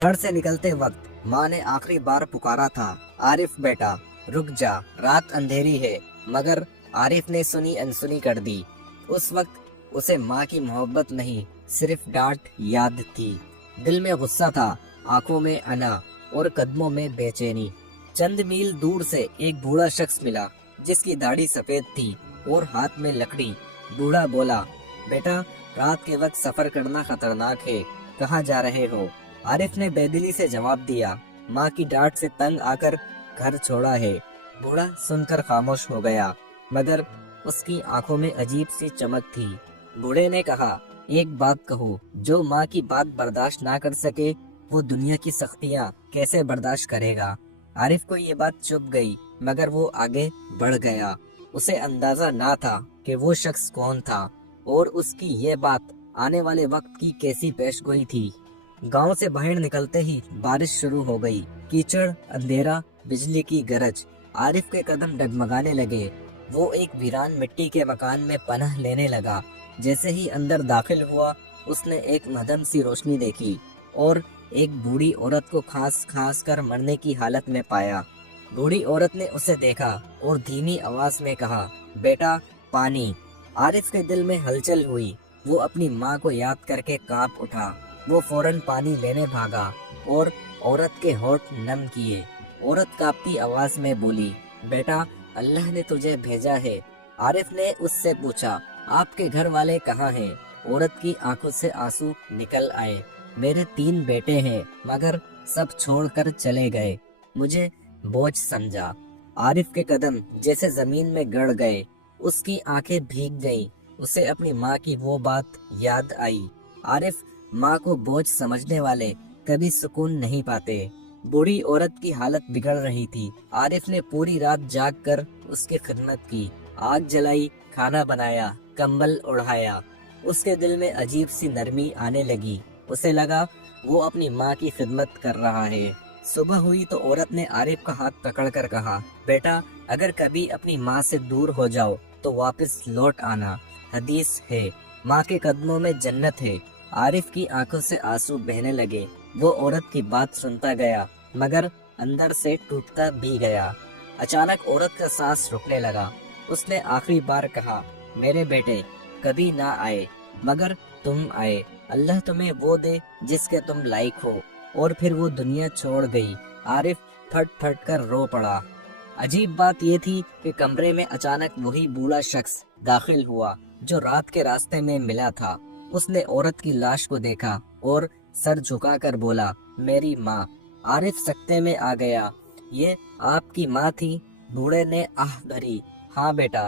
घर से निकलते वक्त माँ ने आखिरी बार पुकारा था, आरिफ बेटा रुक जा, रात अंधेरी है। मगर आरिफ ने सुनी अनसुनी कर दी। उस वक्त उसे माँ की मोहब्बत नहीं, सिर्फ डांट याद थी। दिल में गुस्सा था, आंखों में अना और कदमों में बेचैनी। चंद मील दूर से एक बूढ़ा शख्स मिला, जिसकी दाढ़ी सफेद थी और हाथ में लकड़ी। बूढ़ा बोला, बेटा रात के वक्त सफर करना खतरनाक है, कहाँ जा रहे हो? आरिफ ने बेदिली से जवाब दिया, माँ की डांट से तंग आकर घर छोड़ा है। बूढ़ा सुनकर खामोश हो गया, मगर उसकी आंखों में अजीब सी चमक थी। बूढ़े ने कहा, एक बात कहूँ, जो माँ की बात बर्दाश्त ना कर सके वो दुनिया की सख्तियाँ कैसे बर्दाश्त करेगा? आरिफ को ये बात चुभ गई, मगर वो आगे बढ़ गया। उसे अंदाजा ना था कि वो शख्स कौन था और उसकी ये बात आने वाले वक्त की कैसी पेशगोई थी। गांव से बाहर निकलते ही बारिश शुरू हो गई। कीचड़, अंधेरा, बिजली की गरज। आरिफ के कदम डगमगाने लगे। वो एक वीरान मिट्टी के मकान में पनाह लेने लगा। जैसे ही अंदर दाखिल हुआ, उसने एक मदम सी रोशनी देखी और एक बूढ़ी औरत को खांस खांस कर मरने की हालत में पाया। बूढ़ी औरत ने उसे देखा और धीमी आवाज में कहा, बेटा पानी। आरिफ के दिल में हलचल हुई। वो अपनी माँ को याद करके कांप उठा। वो फौरन पानी लेने भागा और औरत के होठ नम किए। औरत कांपती आवाज में बोली, बेटा अल्लाह ने तुझे भेजा है। आरिफ ने उससे पूछा, आपके घर वाले कहाँ हैं? औरत की आंखों से आंसू निकल आए। मेरे 3 बेटे हैं, मगर सब छोड़कर चले गए। मुझे बोझ समझा। आरिफ के कदम जैसे जमीन में गड़ गए। उसकी आंखें भीग गईं। उसे अपनी माँ की वो बात याद आई। आरिफ, माँ को बोझ समझने वाले कभी सुकून नहीं पाते। बूढ़ी औरत की हालत बिगड़ रही थी। आरिफ ने पूरी रात जाग कर उसकी खिदमत की। आग जलाई, खाना बनाया, कंबल ओढ़ाया। उसके दिल में अजीब सी नरमी आने लगी। उसे लगा वो अपनी माँ की खिदमत कर रहा है। सुबह हुई तो औरत ने आरिफ का हाथ पकड़कर कहा, बेटा अगर कभी अपनी माँ से दूर हो जाओ तो वापस लौट आना। हदीस है, माँ के कदमों में जन्नत है। आरिफ की आंखों से आंसू बहने लगे। वो औरत की बात सुनता गया, मगर अंदर से टूटता भी गया। अचानक औरत का सांस रुकने लगा। उसने आखिरी बार कहा, मेरे बेटे कभी ना आए, मगर तुम आए। अल्लाह तुम्हें वो दे जिसके तुम लायक हो। और फिर वो दुनिया छोड़ गई। आरिफ फट फट कर रो पड़ा। अजीब बात ये थी कि कमरे में अचानक वही बूढ़ा शख्स दाखिल हुआ जो रात के रास्ते में मिला था। उसने औरत की लाश को देखा और सर झुकाकर बोला, मेरी माँ। आरिफ सकते में आ गया। ये आपकी माँ थी? बूढ़े ने आह भरी। हाँ बेटा,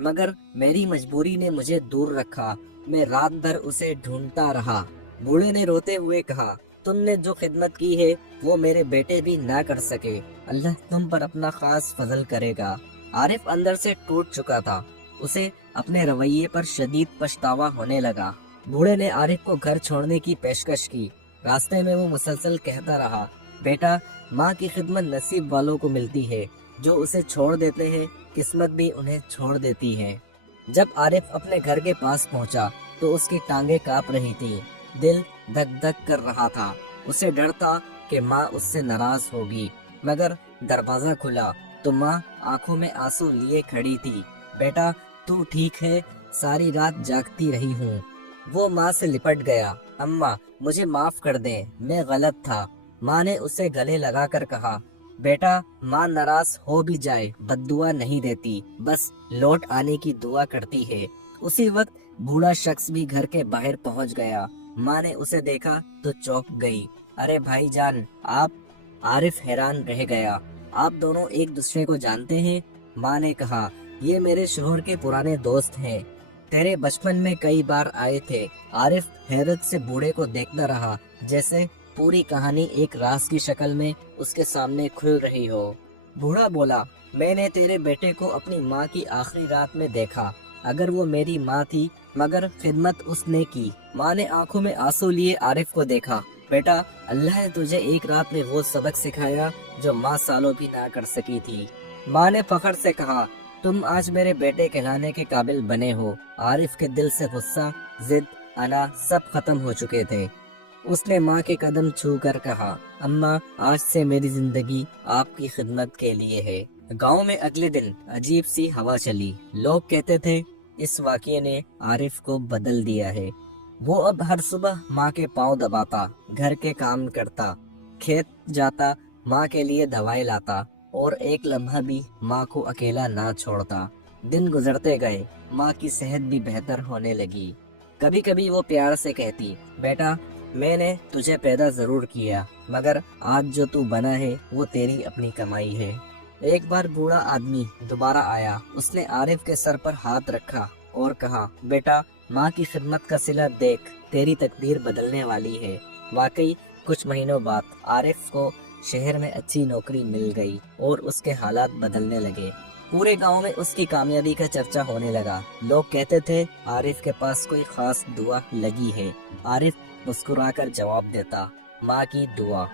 मगर मेरी मजबूरी ने मुझे दूर रखा। मैं रात भर उसे ढूंढता रहा। बूढ़े ने रोते हुए कहा, तुमने जो खिदमत की है वो मेरे बेटे भी ना कर सके। अल्लाह तुम पर अपना खास फजल करेगा। आरिफ अंदर से टूट चुका था। उसे अपने रवैये पर शदीद पछतावा होने लगा। बूढ़े ने आरिफ को घर छोड़ने की पेशकश की। रास्ते में वो मुसलसल कहता रहा, बेटा माँ की खिदमत नसीब वालों को मिलती है, जो उसे छोड़ देते हैं किस्मत भी उन्हें छोड़ देती है। जब आरिफ अपने घर के पास पहुंचा तो उसकी टांगें कांप रही थी। दिल धक धक कर रहा था। उसे डर था कि माँ उससे नाराज होगी। मगर दरवाजा खुला तो माँ आंखों में आंसू लिए खड़ी थी। बेटा तू ठीक है? सारी रात जागती रही हूँ। वो माँ से लिपट गया। अम्मा मुझे माफ कर दे, मैं गलत था। माँ ने उसे गले लगाकर कहा, बेटा माँ नाराज हो भी जाए बद्दुआ नहीं देती, बस लौट आने की दुआ करती है। उसी वक्त बूढ़ा शख्स भी घर के बाहर पहुंच गया। माँ ने उसे देखा तो चौंक गई। अरे भाईजान आप? आरिफ हैरान रह गया। आप दोनों एक दूसरे को जानते हैं? माँ ने कहा, ये मेरे शोहर के पुराने दोस्त हैं। तेरे बचपन में कई बार आए थे। आरिफ हैरत से बूढ़े को देखता रहा, जैसे पूरी कहानी एक राज की शक्ल में उसके सामने खुल रही हो। बूढ़ा बोला, मैंने तेरे बेटे को अपनी माँ की आखिरी रात में देखा। अगर वो मेरी माँ थी, मगर खिदमत उसने की। माँ ने आंखों में आंसू लिए आरिफ को देखा। बेटा अल्लाह ने तुझे एक रात में वो सबक सिखाया जो माँ सालों भी ना कर सकी थी। माँ ने फखर से कहा, तुम आज मेरे बेटे कहलाने के काबिल बने हो। आरिफ के दिल से गुस्सा, जिद, अना सब खत्म हो चुके थे। اس نے ماں کے قدم چھو کر کہا، اماں آج سے میری زندگی آپ کی خدمت کے لیے ہے۔ گاؤں میں اگلے دن عجیب سی ہوا چلی۔ لوگ کہتے تھے اس واقعے نے عارف کو بدل دیا ہے۔ وہ اب ہر صبح ماں کے پاؤں دباتا، گھر کے کام کرتا، کھیت جاتا، ماں کے لیے دوائیں لاتا اور ایک لمحہ بھی ماں کو اکیلا نہ چھوڑتا۔ دن گزرتے گئے، ماں کی صحت بھی بہتر ہونے لگی۔ کبھی کبھی وہ پیار سے کہتی، بیٹا میں نے تجھے پیدا ضرور کیا، مگر آج جو تو بنا ہے وہ تیری اپنی کمائی ہے۔ ایک بار بوڑھا آدمی دوبارہ آیا۔ اس نے عارف کے سر پر ہاتھ رکھا اور کہا، بیٹا ماں کی خدمت کا صلہ دیکھ، تیری تقدیر بدلنے والی ہے۔ واقعی کچھ مہینوں بعد عارف کو شہر میں اچھی نوکری مل گئی اور اس کے حالات بدلنے لگے۔ پورے گاؤں میں اس کی کامیابی کا چرچا ہونے لگا۔ لوگ کہتے تھے عارف کے پاس کوئی خاص دعا لگی ہے۔ عارف مسکرا کر جواب دیتا، ماں کی دعا،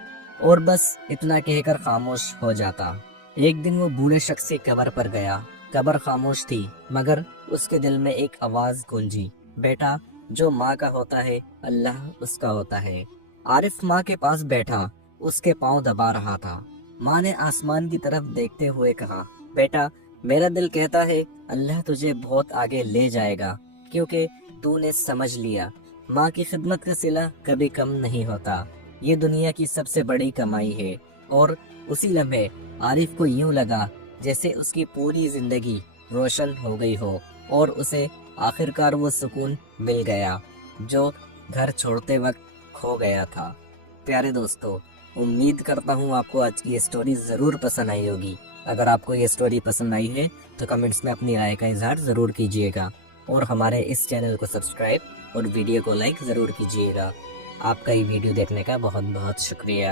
اور بس اتنا کہہ کر خاموش ہو جاتا۔ ایک دن وہ بوڑھے شخص کی قبر پر گیا۔ قبر خاموش تھی، مگر اس کے دل میں ایک آواز گونجی، بیٹا جو ماں کا ہوتا ہے اللہ اس کا ہوتا ہے۔ عارف ماں کے پاس بیٹھا، اس کے پاؤں دبا رہا تھا۔ ماں نے آسمان کی طرف دیکھتے ہوئے کہا، بیٹا میرا دل کہتا ہے اللہ تجھے بہت آگے لے جائے گا، کیونکہ تو نے سمجھ لیا ماں کی خدمت کا صلہ کبھی کم نہیں ہوتا، یہ دنیا کی سب سے بڑی کمائی ہے۔ اور اسی لمحے عارف کو یوں لگا جیسے اس کی پوری زندگی روشن ہو گئی ہو اور اسے آخرکار وہ سکون مل گیا جو گھر چھوڑتے وقت کھو گیا تھا۔ پیارے دوستو، امید کرتا ہوں آپ کو آج کی یہ سٹوری ضرور پسند آئی ہوگی۔ اگر آپ کو یہ سٹوری پسند آئی ہے تو کمنٹس میں اپنی رائے کا اظہار ضرور کیجیے گا، اور ہمارے اس چینل کو سبسکرائب اور ویڈیو کو لائک ضرور کیجیے گا۔ آپ کا یہ ویڈیو دیکھنے کا بہت بہت شکریہ۔